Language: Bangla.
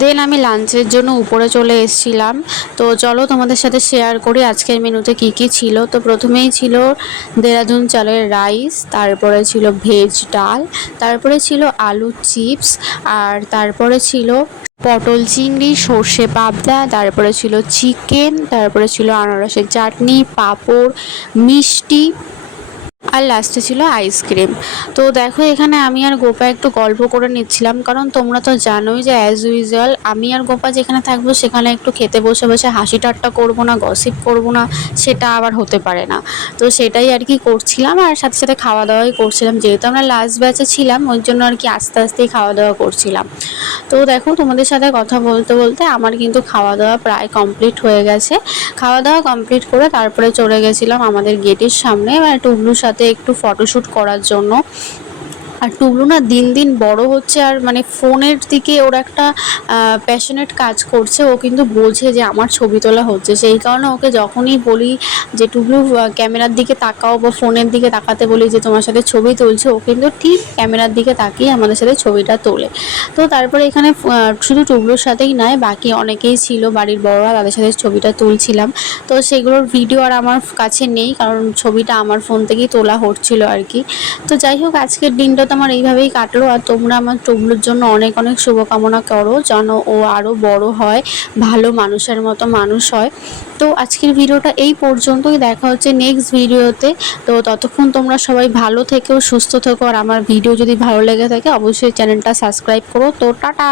দেন আমি লাঞ্চের জন্য উপরে চলে এসেছিলাম। তো চলো তোমাদের সাথে শেয়ার করি আজকের মেনুতে কি কি ছিল। তো প্রথমেই ছিল দেরাদুন চালের রাইস, তারপরে ছিল ভেজ ডাল, তারপরে ছিল আলু চিপস, আর তারপরে ছিল পটল চিংড়ি, সর্ষে পাবদা, তারপরে ছিল চিকেন, তারপরে ছিল আনারসের চাটনি, পাঁপড়, মিষ্টি, আর লাস্টে ছিল আইসক্রিম। তো দেখো এখানে আমি আর গোপা একটু গল্প করে নিচ্ছিলাম, কারণ তোমরা তো জানোই যে অ্যাজ ইউজুয়াল আমি আর গোপা যেখানে থাকবো সেখানে একটু খেতে বসে বসে হাসি ঠাট্টা করবো না, গসিপ করবো না, সেটা আবার হতে পারে না। তো সেটাই আর কি করছিলাম, আর সাথে সাথে খাওয়া দাওয়াই করছিলাম। যেহেতু আমরা লাস্ট ব্যাচে ছিলাম ওই জন্য আর কি আস্তে আস্তেই খাওয়া দাওয়া করছিলাম। তো দেখো তোমাদের সাথে কথা বলতে বলতে আমার কিন্তু খাওয়া দাওয়া প্রায় কমপ্লিট হয়ে গেছে। খাওয়া দাওয়া কমপ্লিট করে তারপরে চলে গেছিলাম আমাদের গেটের সামনে, মানে টুবলুর সাথে একটু ফটোশ্যুট করার জন্য। আর টুবলু না দিন দিন বড় হচ্ছে, আর মানে ফোনের দিকে ওর একটা প্যাশনেট কাজ করছে। ও কিন্তু বোঝে যে আমার ছবি তোলা হচ্ছে, সেই কারণে ওকে যখনই বলি যে টুবলু ক্যামেরার দিকে তাকাও, বা ফোনের দিকে তাকাতে বলি যে তোমার সাথে ছবি তুলছে, ও কিন্তু ঠিক ক্যামেরার দিকে তাকিয়ে আমাদের সাথে ছবিটা তোলে। তো তারপরে এখানে শুধু টুবলুর সাথেই নয়, বাকি অনেকেই ছিল বাড়ির বড়রা, তাদের সাথে ছবিটা তুলছিলাম। তো সেগুলোর ভিডিও আর আমার কাছে নেই, কারণ ছবিটা আমার ফোন থেকেই তোলা হচ্ছিল আর কি। তো যাই হোক আজকের দিনটা তো আমার এইভাবেই কাটলো। আর তোমরা আমার টুবলুর জন্য অনেক অনেক শুভকামনা করো, যেন ও আরও বড় হয়, ভালো মানুষের মতো মানুষ হয়। তো আজকের ভিডিওটা এই পর্যন্তই, দেখা হচ্ছে নেক্সট ভিডিওতে। তো ততক্ষণ তোমরা সবাই ভালো থেকো, সুস্থ থেকো, আর আমার ভিডিও যদি ভালো লেগে থাকে অবশ্যই চ্যানেলটা সাবস্ক্রাইব করো। তো টাটা।